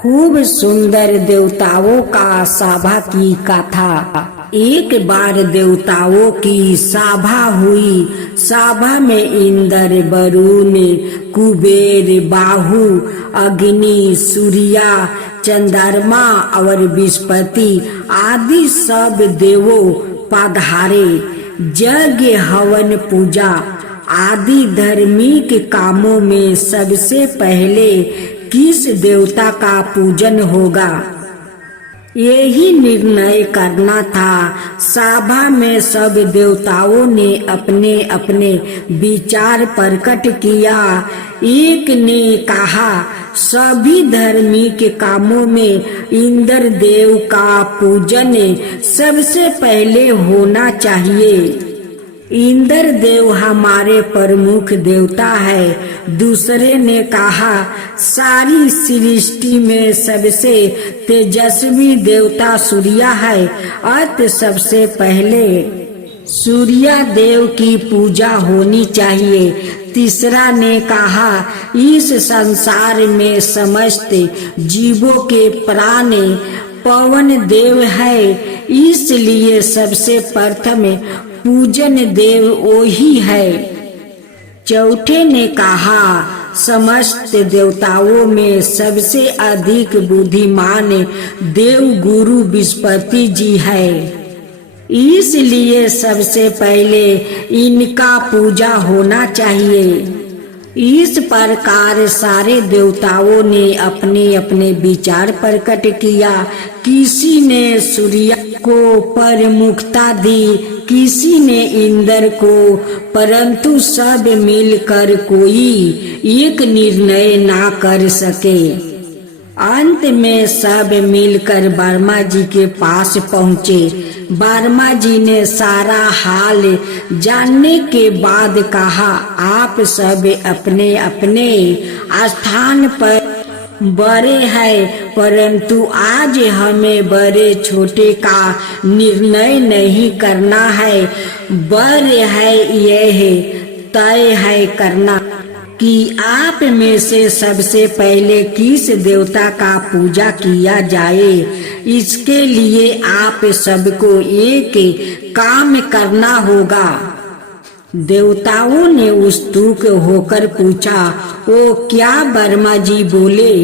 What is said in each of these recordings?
खूब सुंदर देवताओं का सभा की कथा। एक बार देवताओं की सभा हुई। सभा में इंद्र, वरुण, कुबेर, बाहु, अग्नि, सूर्य, चंद्रमा और बृहस्पति आदि सब देवों पधारे। यज्ञ, हवन, पूजा आदि धार्मिक कामों में सबसे पहले किस देवता का पूजन होगा, यही निर्णय करना था। सभा में सब देवताओं ने अपने अपने विचार प्रकट किया। एक ने कहा, सभी धार्मिक कामों में इंद्र देव का पूजन सबसे पहले होना चाहिए। इंद्र देव हमारे प्रमुख देवता है। दूसरे ने कहा, सारी सृष्टि में सबसे तेजस्वी देवता सूर्य है, अतः सबसे पहले सूर्य देव की पूजा होनी चाहिए। तीसरा ने कहा, इस संसार में समस्त जीवों के प्राण पवन देव है, इसलिए सबसे प्रथम पूजन देव वही है। चौथे ने कहा, समस्त देवताओं में सबसे अधिक बुद्धिमान देव गुरु बृहस्पति जी है, इसलिए सबसे पहले इनका पूजा होना चाहिए। इस प्रकार सारे देवताओं ने अपने अपने विचार प्रकट किया। किसी ने सूर्य को प्रमुखता दी, किसी ने इंद्र को, परंतु सब मिलकर कोई एक निर्णय ना कर सके। अंत में सब मिलकर ब्रह्मा जी के पास पहुँचे। ब्रह्मा जी ने सारा हाल जानने के बाद कहा, आप सब अपने अपने स्थान पर बड़े हैं, परंतु आज हमें बड़े छोटे का निर्णय नहीं करना है। बड़े है यह तय है करना कि आप में से सबसे पहले किस देवता का पूजा किया जाए। इसके लिए आप सबको एक काम करना होगा। देवताओं ने उत्सुक होकर पूछा, वो क्या? ब्रह्मा जी बोले,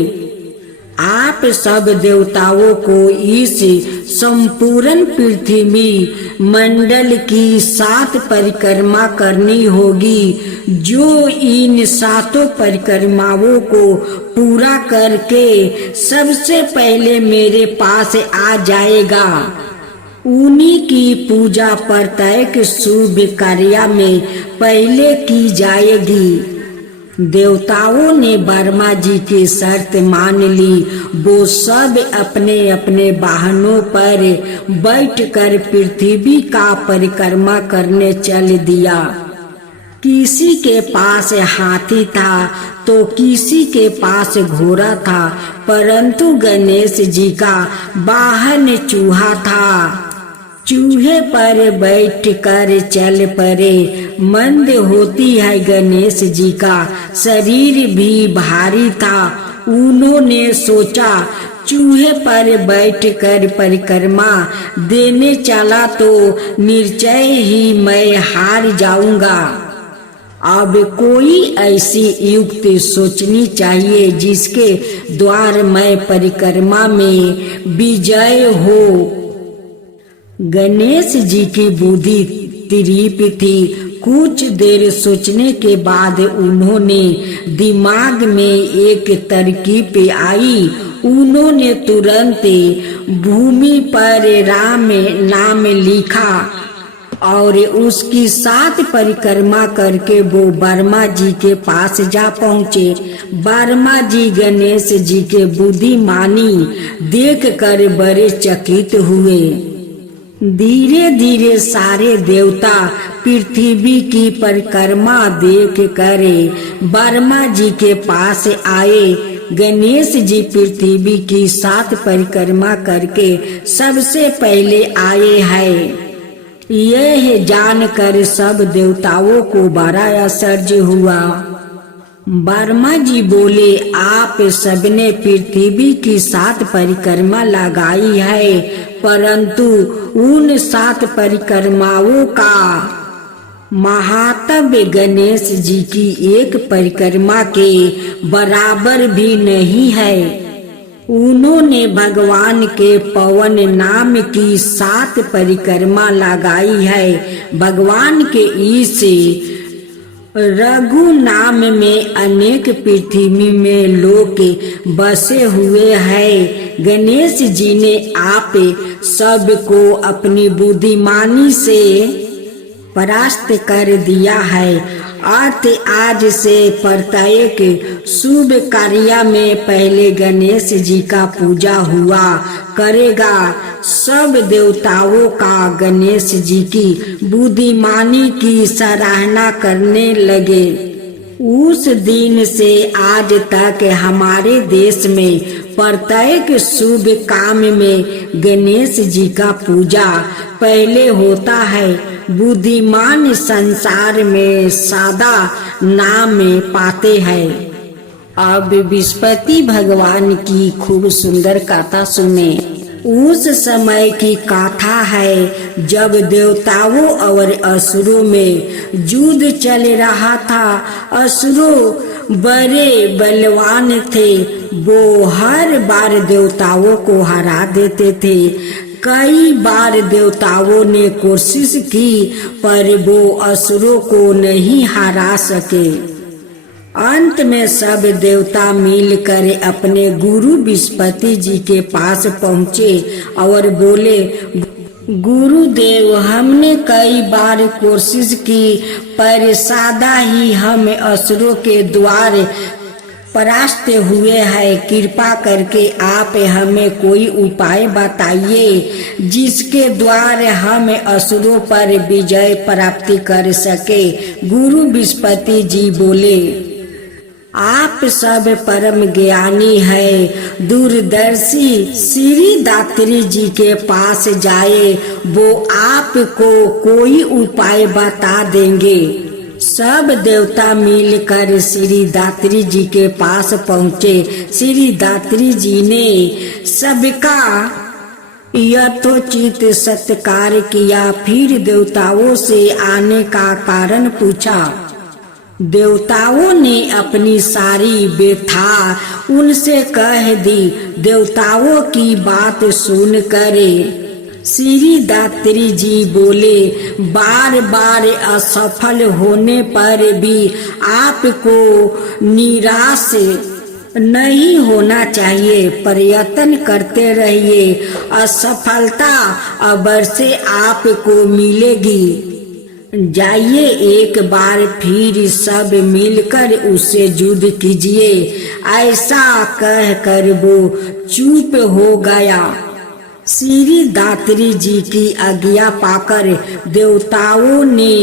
आप सब देवताओं को इस संपूर्ण पृथ्वी मंडल की 7 परिक्रमा करनी होगी। जो इन 7 परिक्रमाओं को पूरा करके सबसे पहले मेरे पास आ जाएगा, उन्हीं की पूजा प्रत्येक शुभ कार्य में पहले की जाएगी। देवताओं ने ब्रह्मा जी की शर्त मान ली। वो सब अपने अपने वाहनों पर बैठकर पृथ्वी का परिक्रमा करने चल दिया। किसी के पास हाथी था तो किसी के पास घोड़ा था, परंतु गणेश जी का वाहन चूहा था। चूहे पर बैठकर चल पड़े। मंद होती है गणेश जी का शरीर भी भारी था। उन्होंने सोचा, चूहे पर बैठकर परिक्रमा देने चला तो निश्चय ही मैं हार जाऊंगा। अब कोई ऐसी युक्ति सोचनी चाहिए जिसके द्वारा मैं परिक्रमा में विजय हो। गणेश जी की बुद्धि तीव्र थी। कुछ देर सोचने के बाद उन्होंने दिमाग में एक तरकीब आई। उन्होंने तुरंत भूमि पर राम नाम लिखा और उसकी 7 परिक्रमा करके वो ब्रह्मा जी के पास जा पहुँचे। ब्रह्मा जी गणेश जी के बुद्धिमानी देखकर बड़े चकित हुए। धीरे धीरे सारे देवता पृथ्वी की परिक्रमा देख कर ब्रह्मा जी के पास आए। गणेश जी पृथ्वी की 7 परिक्रमा करके सबसे पहले आए हैं। यह जानकर सब देवताओं को बड़ा आश्चर्य हुआ। वर्मा जी बोले, आप सबने पृथ्वी की 7 परिक्रमा लगाई है, परंतु उन 7 परिक्रमाओं का महात्म्य गणेश जी की एक परिक्रमा के बराबर भी नहीं है। उन्होंने भगवान के पवन नाम की 7 परिक्रमा लगाई है। भगवान के ईश रघु नाम में अनेक पृथ्वी में लोग बसे हुए हैं। गणेश जी ने आप सबको अपनी बुद्धिमानी से परास्त कर दिया है। अर्थ आज से प्रत्येक शुभ कार्य में पहले गणेश जी का पूजा हुआ करेगा। सब देवताओं का गणेश जी की बुद्धिमानी की सराहना करने लगे। उस दिन से आज तक हमारे देश में प्रत्येक शुभ काम में गणेश जी का पूजा पहले होता है। बुद्धिमान संसार में सादा नाम पाते हैं। अब विस्पति भगवान की खूब सुंदर कथा सुने। उस समय की कथा है जब देवताओं और असुरों में युद्ध चल रहा था। असुरों बड़े बलवान थे, वो हर बार देवताओं को हरा देते थे। कई बार देवताओं ने कोशिश की पर वो असुरों को नहीं हरा सके। अंत में सब देवता मिलकर अपने गुरु विस्पति जी के पास पहुँचे और बोले, गुरुदेव, हमने कई बार कोशिश की पर सदा ही हम असुरों के द्वार परास्त हुए हैं। कृपा करके आप हमें कोई उपाय बताइए जिसके द्वारा हम असुरों पर विजय प्राप्ति कर सके। गुरु विस्पति जी बोले, आप सब परम ज्ञानी है, दूरदर्शी श्री दात्री जी के पास जाए, वो आपको कोई उपाय बता देंगे। सब देवता मिलकर श्री दात्री जी के पास पहुँचे। श्री दात्री जी ने सबका यथोचित सत्कार किया। फिर देवताओं से आने का कारण पूछा। देवताओं ने अपनी सारी व्यथा उनसे कह दी। देवताओं की बात सुनकर श्री दात्री जी बोले, बार बार असफल होने पर भी आपको निराश नहीं होना चाहिए। प्रयत्न करते रहिए, असफलता अवश्य आपको मिलेगी। जाइए एक बार फिर सब मिलकर उससे युद्ध कीजिए। ऐसा कहकर वो चुप हो गया। श्री दात्री जी की आज्ञा पाकर देवताओं ने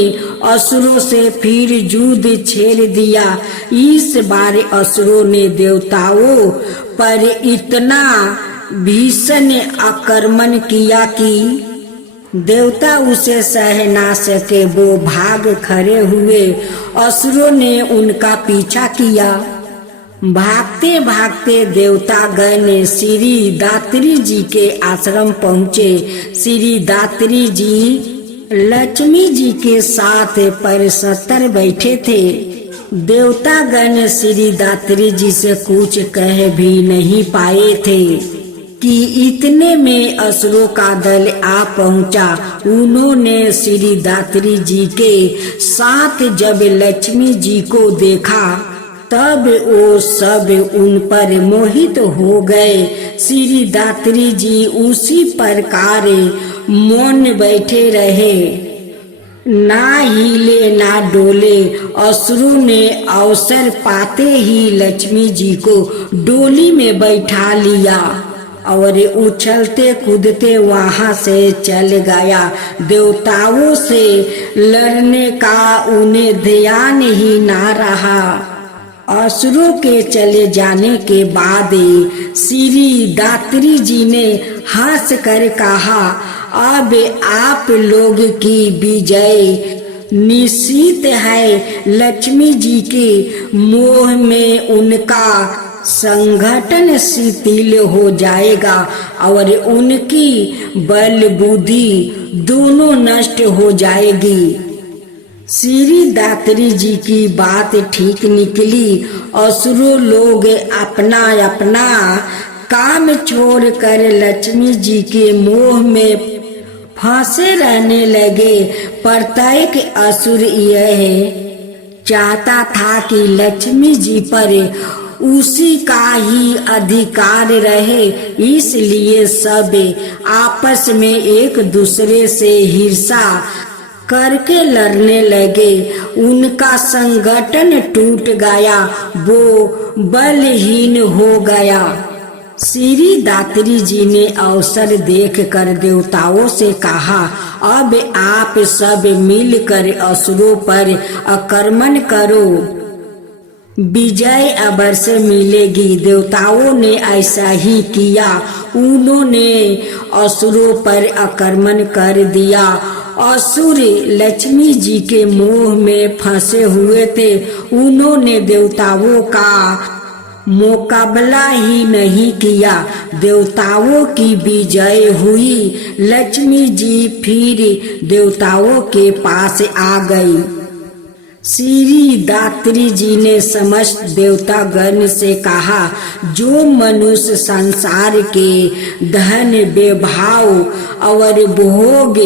असुरों से फिर युद्ध छेड़ दिया। इस बार असुरों ने देवताओं पर इतना भीषण आक्रमण किया कि देवता उसे सह ना सके। वो भाग खड़े हुए। असुरों ने उनका पीछा किया। भागते भागते देवतागण श्री दात्री जी के आश्रम पहुँचे। श्री दात्री जी लक्ष्मी जी के साथ परिसर बैठे थे। देवतागण श्री दात्री जी से कुछ कह भी नहीं पाए थे कि इतने में असुरों का दल आ पहुंचा। उन्होंने श्री दात्री जी के साथ जब लक्ष्मी जी को देखा तब वो सब उन पर मोहित हो गए। श्री दात्री जी उसी प्रकार मौन बैठे रहे, ना हिले ना डोले। असुरों ने अवसर पाते ही लक्ष्मी जी को डोली में बैठा लिया और उछलते कूदते वहां से चल गया। देवताओं से लड़ने का उन्हें ध्यान ही ना रहा। असुरों के चले जाने के बाद श्री दात्री जी ने हंस कर कहा, अब आप लोग की विजय निश्चित है लक्ष्मी जी के मोह में उनका संगठन शिथिल हो जाएगा और उनकी बल बुद्धि दोनों नष्ट हो जाएगी। श्री दात्री जी की बात ठीक निकली। असुरों लोग अपना अपना काम छोड़कर लक्ष्मी जी के मोह में फंसे रहने लगे। प्रत्येक असुर यह चाहता था कि लक्ष्मी जी पर उसी का ही अधिकार रहे, इसलिए सब आपस में एक दूसरे से ईर्ष्या करके लड़ने लगे। उनका संगठन टूट गया, वो बलहीन हो गया। श्री दात्री जी ने अवसर देखकर देवताओं से कहा, अब आप सब मिलकर असुरों पर आक्रमण करो, विजय अवश्य मिलेगी। देवताओं ने ऐसा ही किया। उन्होंने असुरों पर आक्रमण कर दिया। असुर लक्ष्मी जी के मोह में फंसे हुए थे। उन्होंने देवताओं का मुकाबला ही नहीं किया। देवताओं की विजय हुई। लक्ष्मी जी फिर देवताओं के पास आ गई। श्री दात्री जी ने समस्त देवतागण से कहा, जो मनुष्य संसार के धन वैभव और भोग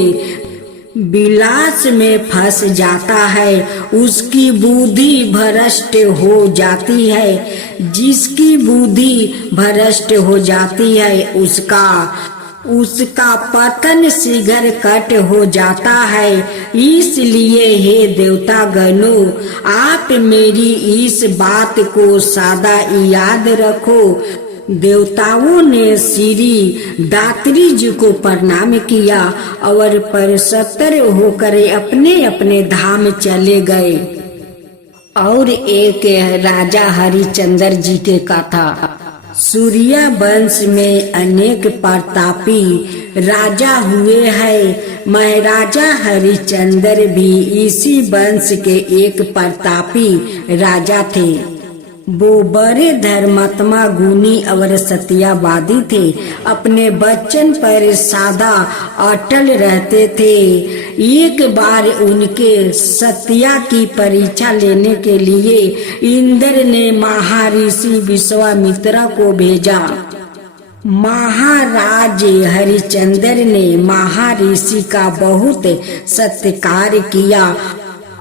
विलास में फंस जाता है, उसकी बुद्धि भ्रष्ट हो जाती है। जिसकी बुद्धि भ्रष्ट हो जाती है उसका पतन शीघ्र कट हो जाता है। इसलिए हे देवतागणों, आप मेरी इस बात को सदा याद रखो। देवताओं ने श्री दात्री जी को प्रणाम किया और परसतर होकर अपने अपने धाम चले गए। और एक राजा हरिश्चंद्र जी के कथा। सूर्य वंश में अनेक प्रतापी राजा हुए हैं। महाराजा हरिश्चंद्र भी इसी वंश के एक प्रतापी राजा थे। वो बड़े धर्मात्मा, गुणी और सत्यवादी थे। अपने बच्चन पर सदा अटल रहते थे। एक बार उनके सत्या की परीक्षा लेने के लिए इंद्र ने महर्षि विश्वामित्र को भेजा। महाराज हरिश्चंद्र ने महर्षि का बहुत सत्कार किया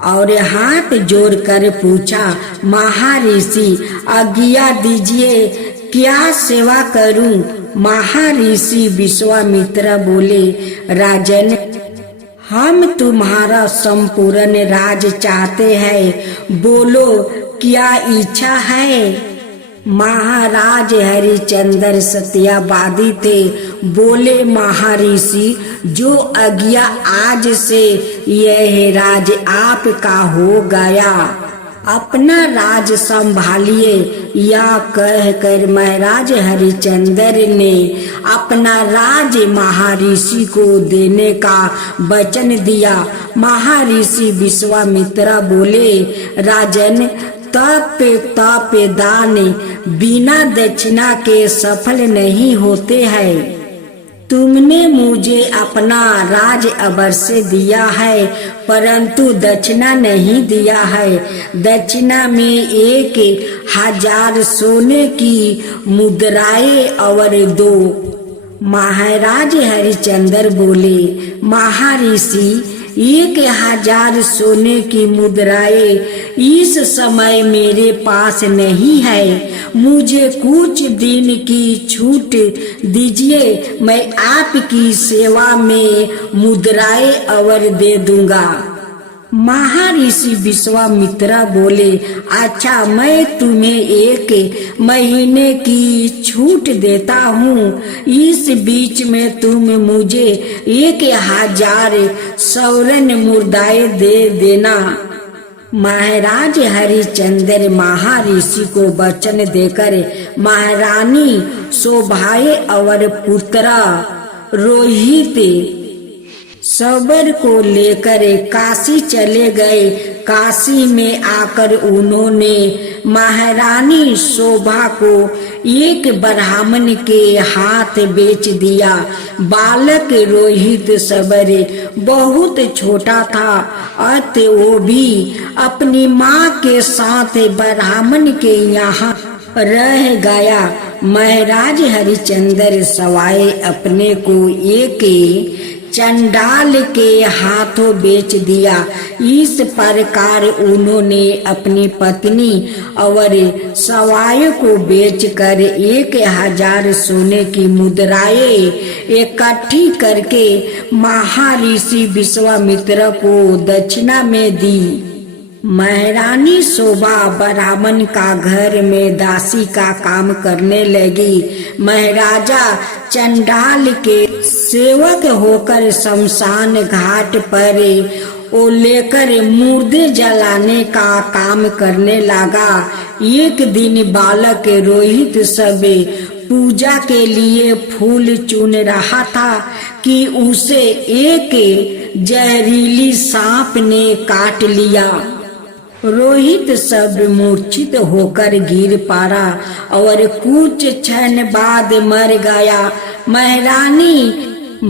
और हाथ जोड़कर पूछा, महर्षि आज्ञा दीजिए, क्या सेवा करूं? महर्षि विश्वामित्र बोले, राजन, हम तुम्हारा संपूर्ण राज चाहते हैं, बोलो क्या इच्छा है? महाराज हरिश्चंद्र सत्यवादी थे। बोले, महर्षि, जो आज्ञा, आज से यह राज आपका हो गया, अपना राज संभालिए। यह कहकर महाराज हरिश्चंद्र ने अपना राज महर्षि को देने का वचन दिया। महर्षि विश्वामित्र बोले, राजन, तप दान बिना दक्षिणा के सफल नहीं होते हैं। तुमने मुझे अपना राज अवश्य दिया है, परंतु दक्षिणा नहीं दिया है। दक्षिणा में 1000 सोने की मुद्राएं और 2। महाराज हरिश्चंद्र बोले, महर्षि, 1000 सोने की मुद्राएं इस समय मेरे पास नहीं है। मुझे कुछ दिन की छूट दीजिए, मैं आपकी सेवा में मुद्राएं और दे दूंगा। महर्षि विश्वामित्र बोले, अच्छा, मैं तुम्हें 1 महीने की छूट देता हूँ। इस बीच में तुम मुझे 1000 स्वर्ण मुद्राएं दे देना। महाराज हरिश्चंद्र महर्षि को वचन देकर महारानी शोभाए और पुत्र रोहित सबर को लेकर काशी चले गए। काशी में आकर उन्होंने महारानी शोभा को एक ब्राह्मण के हाथ बेच दिया। बालक रोहित सबर बहुत छोटा था, अतः वो भी अपनी माँ के साथ ब्राह्मण के यहाँ रह गया। महाराज हरिश्चंद्र सवाए अपने को एक चंडाल के हाथों बेच दिया। इस प्रकार उन्होंने अपनी पत्नी और सवाई को बेचकर 1000 सोने की मुद्राएं इकट्ठी करके महर्षि विश्वामित्र को दक्षिणा में दी। महारानी शोभा ब्राह्मण का घर में दासी का काम करने लगी। महाराजा चंडाल के सेवक होकर शमशान घाट पर वो लेकर मुर्दे जलाने का काम करने लगा। एक दिन बालक रोहित सब पूजा के लिए फूल चुन रहा था कि उसे एक जहरीली सांप ने काट लिया। रोहित सब मूर्छित होकर गिर पड़ा और कुछ क्षण बाद मर गया। महारानी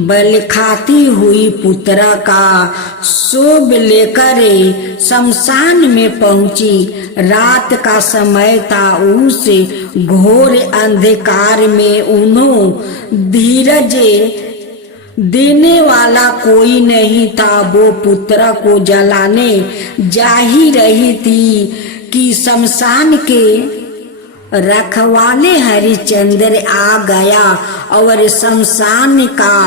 बल खाती हुई पुत्रा का शोभ लेकर शमशान में पहुंची। रात का समय था। उस घोर अंधकार में उन्होंने धीरज देने वाला कोई नहीं था। वो पुत्र को जलाने जा ही रही थी कि शमशान के रखवाले हरिश्चंद्र आ गया और शमशान का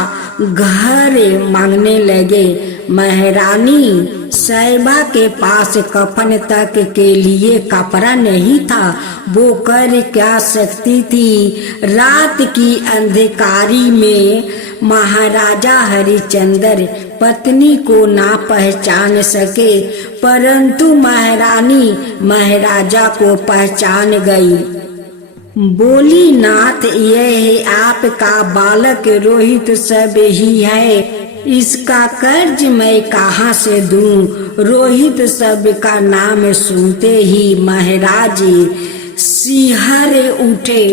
घर मांगने लगे। महारानी साहिबा के पास कफन तक के लिए कपड़ा नहीं था। वो कर क्या सकती थी। रात की अंधकारी में महाराजा हरिश्चंद्र पत्नी को ना पहचान सके, परंतु महारानी महाराजा को पहचान गई। बोली, नाथ, यह है आपका बालक रोहित सब ही है। इसका कर्ज मैं कहाँ से दूं। रोहित सब का नाम सुनते ही महाराज सिहर उठे,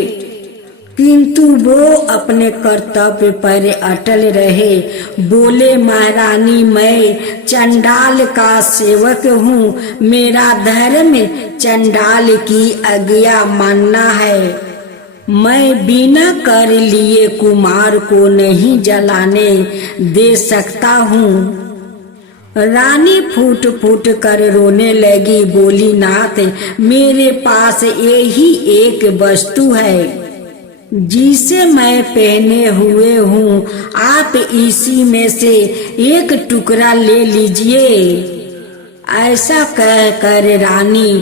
किंतु वो अपने कर्तव्य पर अटल रहे। बोले, महारानी, मैं चंडाल का सेवक हूँ। मेरा धर्म चंडाल की आज्ञा मानना है। मैं बिना कर लिए कुमार को नहीं जलाने दे सकता हूँ। रानी फूट फूट कर रोने लगी। बोली, नाथ, मेरे पास यही एक वस्तु है जिसे मैं पहने हुए हूँ। आप इसी में से एक टुकड़ा ले लीजिए। ऐसा कहकर रानी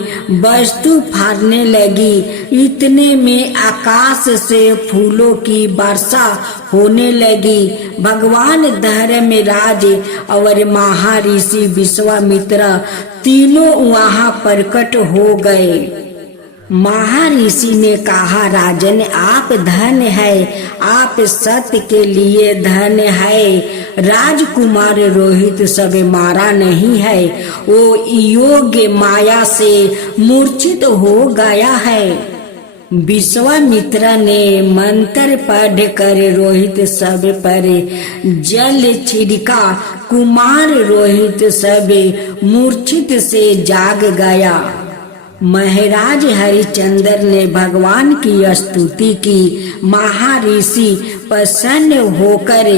वस्तु फाड़ने लगी। इतने में आकाश से फूलों की वर्षा होने लगी। भगवान धर्मराज और महर्षि विश्वामित्र तीनों वहाँ प्रकट हो गए। महर्षि ने कहा, राजन, आप धन है, आप सत्य के लिए धन है। राजकुमार रोहित सब मारा नहीं है, वो योग्य माया से मूर्छित हो गया है। विश्वामित्र ने मंत्र पढ़ कर रोहित सब पर जल छिड़का। कुमार रोहित सब मूर्छित से जाग गया। महाराज हरिश्चंद्र ने भगवान की स्तुति की। महर्षि प्रसन्न होकर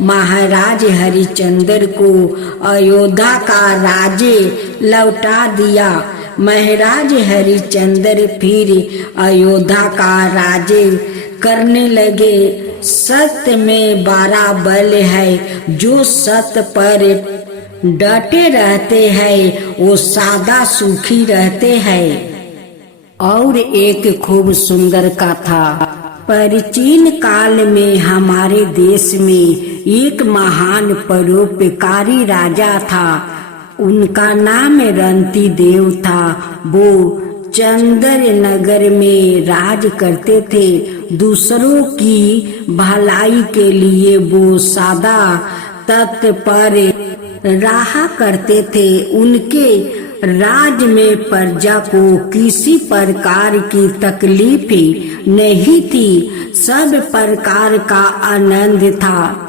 महाराज हरिश्चंद्र को अयोध्या का राज्य लौटा दिया। महाराज हरिश्चंद्र फिर अयोध्या का राज्य करने लगे। सत्य में बड़ा बल है। जो सत्य पर डटे रहते हैं वो सदा सुखी रहते हैं। और एक खूब सुंदर कथा। प्राचीन काल में हमारे देश में एक महान परोपकारी राजा था। उनका नाम रंती देव था। वो चंदर नगर में राज करते थे। दूसरों की भलाई के लिए वो सदा तत्पर रहा करते थे। उनके राज में प्रजा को किसी प्रकार की तकलीफ नहीं थी, सब प्रकार का आनंद था।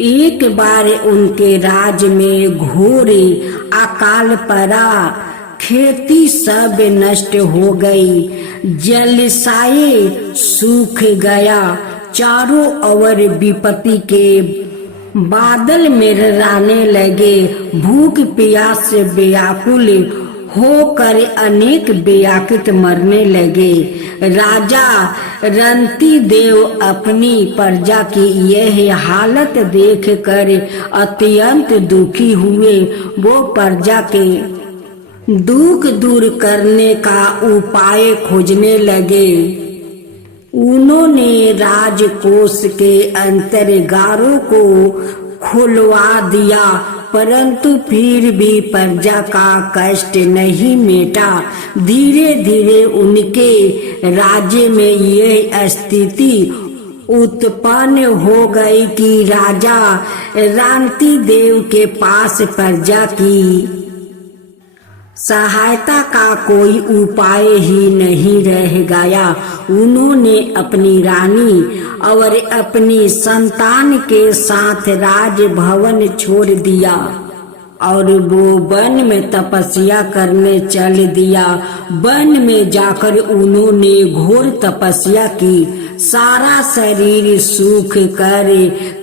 एक बार उनके राज में घोर अकाल पड़ा, खेती सब नष्ट हो गई, जलसाए सूख गया, चारों ओर विपत्ति के बादल मंडराने लगे। भूख प्यास से व्याकुल होकर अनेक व्याकुल मरने लगे। राजा रंती देव अपनी प्रजा की यह हालत देखकर अत्यंत दुखी हुए। वो प्रजा के दुख दूर करने का उपाय खोजने लगे। उन्होंने राजकोष के अंतरगारों को खुलवा दिया, परंतु फिर भी प्रजा का कष्ट नहीं मिटा। धीरे धीरे उनके राज्य में यह स्थिति उत्पन्न हो गई कि राजा रांति देव के पास प्रजा की सहायता का कोई उपाय ही नहीं रह गया। उन्होंने अपनी रानी और अपनी संतान के साथ राजभवन छोड़ दिया और वो वन में तपस्या करने चल दिया। वन में जाकर उन्होंने घोर तपस्या की, सारा शरीर सूख कर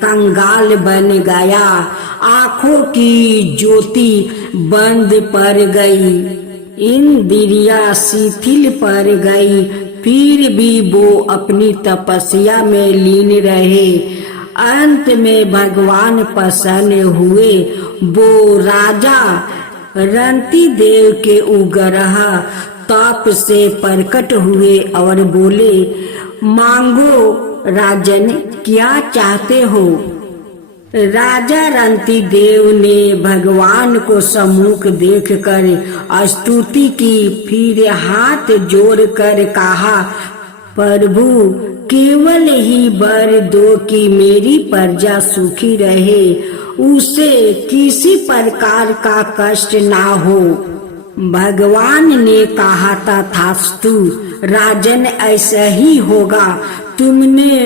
कंगाल बन गया, आँखों की ज्योति बंद पड़ गई, इंद्रियां शिथिल पड़ गई, फिर भी वो अपनी तपस्या में लीन रहे। अंत में भगवान प्रसन्न हुए। वो राजा रंती देव के उग्र तप से प्रकट हुए और बोले, मांगो राजन, क्या चाहते हो? राजा रंती देव ने भगवान को सम्मुख देखकर स्तुति की, फिर हाथ जोड़कर कहा, प्रभु केवल ही वर दो कि मेरी प्रजा सुखी रहे, उसे किसी प्रकार का कष्ट ना हो। भगवान ने कहा था, तथास्तु राजन, ऐसा ही होगा। तुमने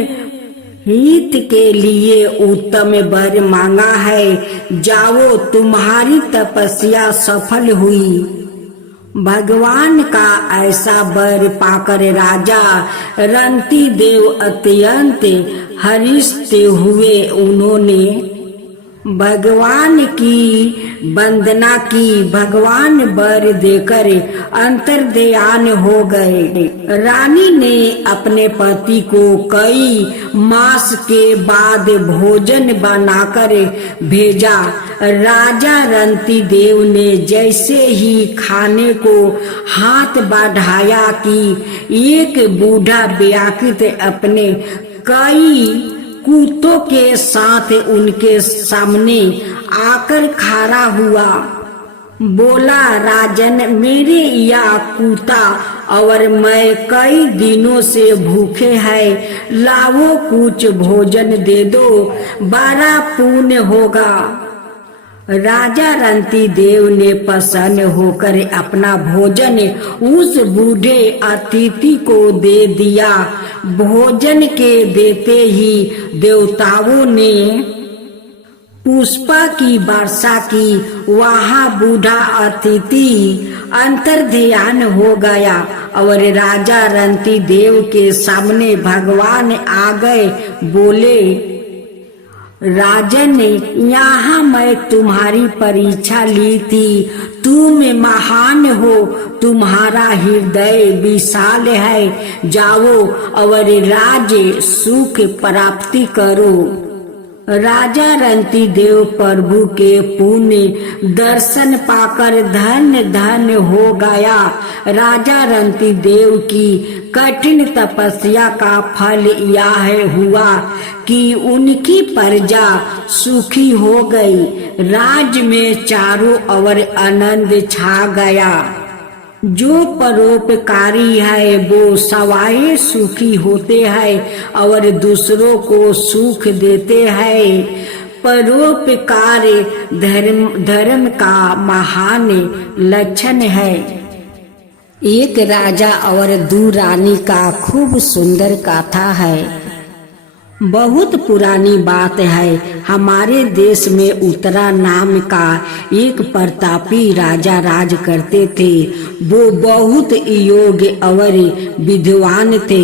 हित के लिए उत्तम वर मांगा है, जाओ, तुम्हारी तपस्या सफल हुई। भगवान का ऐसा वर पाकर राजा रंती देव अत्यंत हर्षित हुए। उन्होंने भगवान की वंदना की। भगवान वर देकर अंतर्ध्यान हो गए। रानी ने अपने पति को कई मास के बाद भोजन बनाकर भेजा। राजा रंती देव ने जैसे ही खाने को हाथ बढ़ाया कि एक बूढ़ा व्याकुल अपने कई कुत्तों के साथ उनके सामने आकर खड़ा हुआ। बोला, राजन, मेरे यह कुत्ता और मैं कई दिनों से भूखे हैं, लाओ कुछ भोजन दे दो, बड़ा पुण्य होगा। राजा रंती देव ने प्रसन्न होकर अपना भोजन उस बूढ़े अतिथि को दे दिया। भोजन के देते ही देवताओं ने पुष्पा की वर्षा की। वहाँ बूढ़ा अतिथि अंतर्ध्यान हो गया और राजा रंती देव के सामने भगवान आ गए। बोले, राजन, यहाँ मैं तुम्हारी परीक्षा ली थी। तुम महान हो, तुम्हारा हृदय विशाल है, जाओ और राज्य सुख प्राप्ति करो। राजा रंती देव प्रभु के पुण्य दर्शन पाकर धन्य धन्य हो गया। राजा रंती देव की कठिन तपस्या का फल यह हुआ कि उनकी प्रजा सुखी हो गई। राज्य में चारों ओर आनंद छा गया। जो परोपकारी है वो सवाए सुखी होते हैं और दूसरों को सुख देते हैं। परोपकार धर्म का महान लक्षण है। एक राजा और दो रानी का खूब सुंदर कथा है। बहुत पुरानी बात है। हमारे देश में उत्तरा नाम का एक प्रतापी राजा राज करते थे। वो बहुत योग्य और विद्वान थे।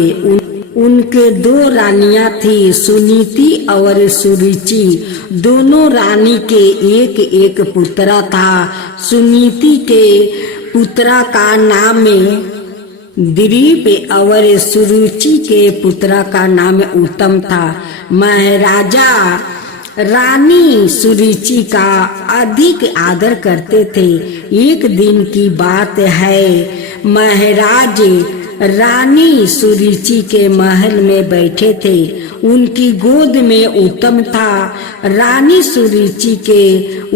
उनके दो रानियां थी, सुनीति और सुरुचि। दोनों रानी के एक एक पुत्रा था। सुनीति के पुत्रा का नाम दिलीप और सुरुचि के पुत्रा का नाम उत्तम था। महाराजा रानी सुरुचि का अधिक आदर करते थे। एक दिन की बात है, महाराज रानी सुरुचि के महल में बैठे थे। उनकी गोद में उत्तम था। रानी सुरुचि के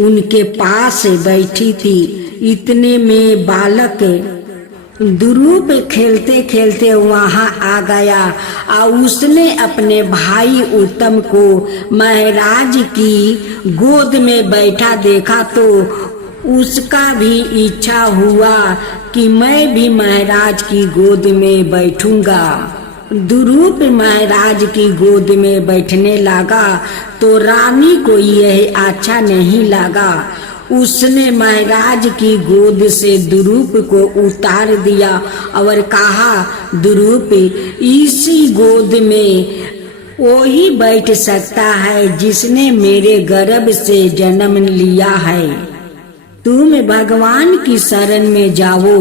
उनके पास बैठी थी। इतने में बालक दुरूप खेलते खेलते वहां आ गया और उसने अपने भाई उत्तम को महाराज की गोद में बैठा देखा तो उसका भी इच्छा हुआ कि मैं भी महाराज की गोद में बैठूंगा। दुरूप महाराज की गोद में बैठने लगा तो रानी को यह अच्छा नहीं लगा। उसने महाराज की गोद से दुरूप को उतार दिया और कहा, दुरूप इसी गोद में वही बैठ सकता है जिसने मेरे गर्भ से जन्म लिया है। तुम भगवान की शरण में जाओ।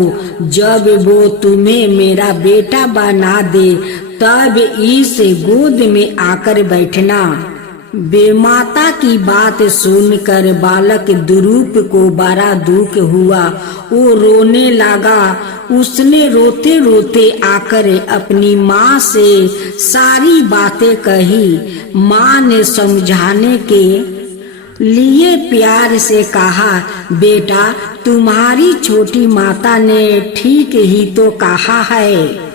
जब वो तुम्हें मेरा बेटा बना दे तब इस गोद में आकर बैठना। बेमाता की बात सुनकर बालक दुरूप को बड़ा दुख हुआ। वो रोने लगा। उसने रोते रोते आकर अपनी माँ से सारी बातें कही। माँ ने समझाने के लिए प्यार से कहा, बेटा तुम्हारी छोटी माता ने ठीक ही तो कहा है।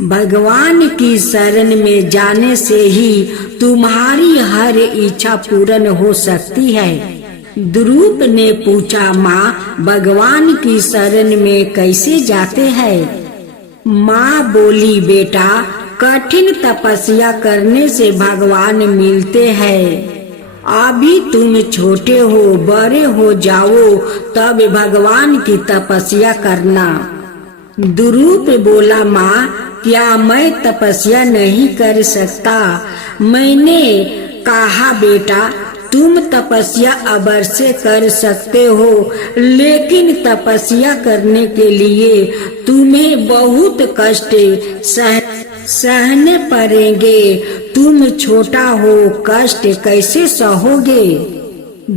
भगवान की शरण में जाने से ही तुम्हारी हर इच्छा पूर्ण हो सकती है। दुरूप ने पूछा, माँ भगवान की शरण में कैसे जाते हैं? माँ बोली, बेटा कठिन तपस्या करने से भगवान मिलते हैं। अभी तुम छोटे हो, बड़े हो जाओ तब भगवान की तपस्या करना। दुरूप बोला, माँ क्या मैं तपस्या नहीं कर सकता? मैंने कहा, बेटा तुम तपस्या अवश्य कर सकते हो, लेकिन तपस्या करने के लिए तुम्हें बहुत कष्ट सहने पड़ेंगे। तुम छोटा हो, कष्ट कैसे सहोगे?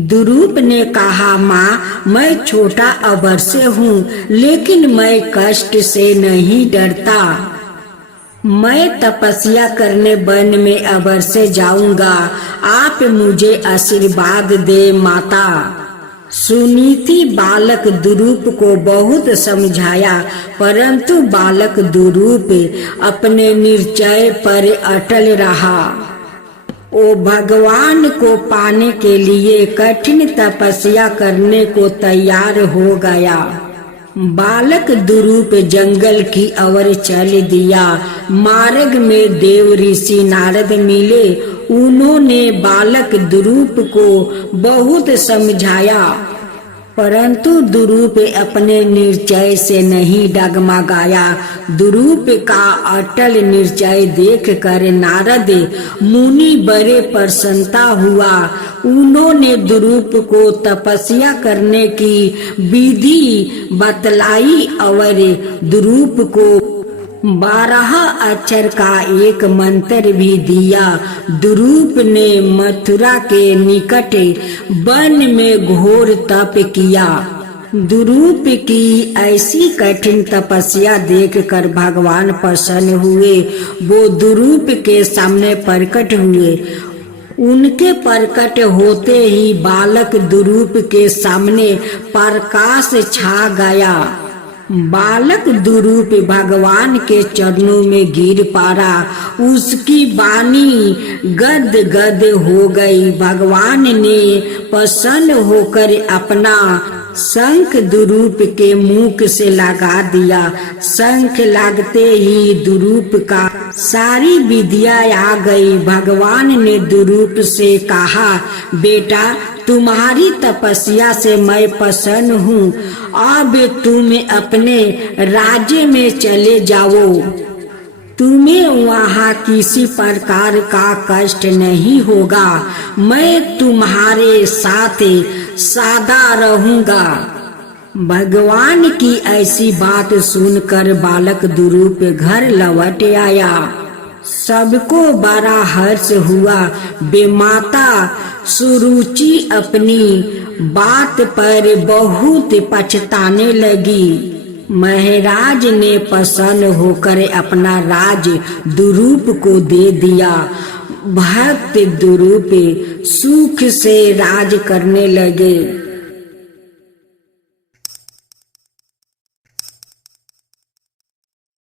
दुरूप ने कहा, माँ मैं छोटा अवश्य हूँ, लेकिन मैं कष्ट से नहीं डरता। मैं तपस्या करने वन में अवश्य जाऊंगा। आप मुझे आशीर्वाद दे माता। सुनीति बालक दुरूप को बहुत समझाया, परंतु बालक दुरूप अपने निश्चय पर अटल रहा। वो भगवान को पाने के लिए कठिन तपस्या करने को तैयार हो गया। बालक दुरूप जंगल की ओर चल दिया। मार्ग में देव ऋषि नारद मिले। उन्होंने बालक दुरूप को बहुत समझाया, परंतु दुरूप अपने निश्चय से नहीं डगमगाया। दुरूप का अटल निश्चय देखकर नारद मुनि बड़े प्रसन्नता हुआ। उन्होंने दुरूप को तपस्या करने की विधि बतलाई और दुरूप को 12 अक्षर का एक मंत्र भी दिया। दुरूप ने मथुरा के निकट वन में घोर तप किया। दुरूप की ऐसी कठिन तपस्या देखकर भगवान प्रसन्न हुए। वो दुरूप के सामने प्रकट हुए। उनके प्रकट होते ही बालक दुरूप के सामने प्रकाश छा गया। बालक दुरूप भगवान के चरणों में गिर पड़ा। उसकी वाणी गद गद हो गई। भगवान ने प्रसन्न होकर अपना शंख दुरूप के मुख से लगा दिया। शंख लगते ही दुरूप का सारी विद्या आ गई। भगवान ने दुरूप से कहा, बेटा तुम्हारी तपस्या से मैं प्रसन्न हूँ। अब तुम अपने राज्य में चले जाओ। तुम्हें वहाँ किसी प्रकार का कष्ट नहीं होगा। मैं तुम्हारे साथ सदा रहूँगा। भगवान की ऐसी बात सुनकर बालक दुरूप घर लौट आया। सबको बड़ा हर्ष हुआ। बेमाता सुरुचि अपनी बात पर बहुत पछताने लगी। महाराज ने प्रसन्न होकर अपना राज दुरूप को दे दिया। भक्त दुरूप सुख से राज करने लगे।